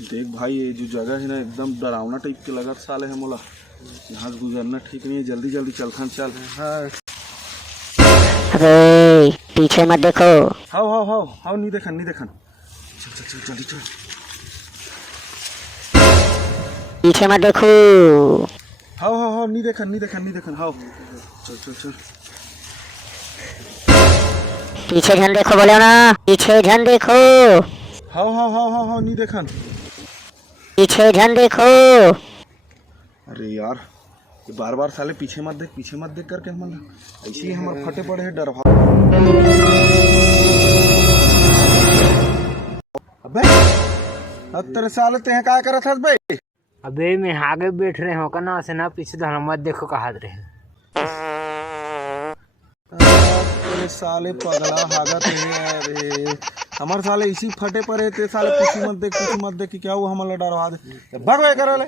देख भाई ये जो जगह है ना एकदम डरावना टाइप के लगा साले है मोला। यहाँ से गुजरना ठीक नहीं है, जल्दी जल्दी चलता चल। हाँ अरे पीछे मत देखो। हाउ हाउ हाउ हाउ नहीं देखन नहीं देखन। चल चल चल जल्दी चल। पीछे मत देखो। हाउ हाउ हाउ नहीं देखन नहीं देखन नहीं देखन हाउ। चल चल चल। पीछे झन देखो बोले ना, पीछे झन देखो। How how how how how नहीं देखन। पीछे झन देखो। अरे यार ये बार बार साले पीछे मत देख करके हम ऐसे ही हमारे फटे पड़े हैं डर। अबे अब तेरे साले ते क्या कर रहा था भाई? अबे मैं आगे बैठ रहे हो का ना से ना पीछे तो मत देखो कहा रहे। तेरे साले पगला हागत है रे। हमारे साले इसी फटे पर है ते साले पीछे मत देख कि क्या हुआ हमारा डरवा दे। भाग वे कर ले।